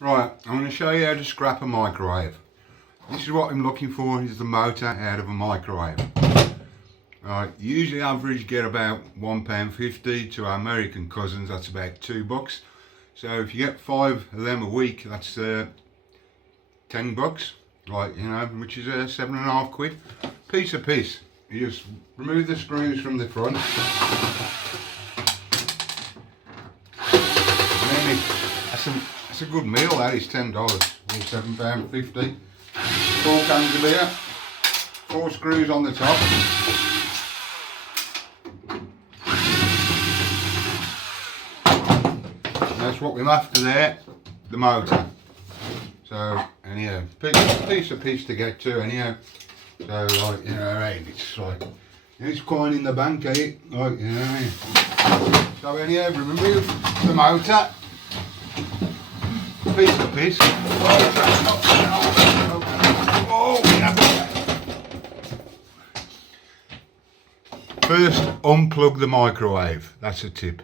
Right, I'm going to show you how to scrap a microwave. This is what I'm looking for, is the motor out of a microwave. Right, usually average get about £1.50, to our American cousins that's about £2. So if you get 5 of them a week, that's £10, right, you know, which is £7.5. Piece of piece. You just remove the screws from the front. And then that's a good meal, that is $10 or £7.50. 4 cans of beer, 4 screws on the top. And that's what we're after there, the motor. So anyhow, piece of piece to get to anyhow. So like, you know, right, it's like, it's coin in the bank, eh? Like, you know. So anyhow, remove the motor. Piece of piece. Oh, yeah. First, unplug the microwave. That's a tip.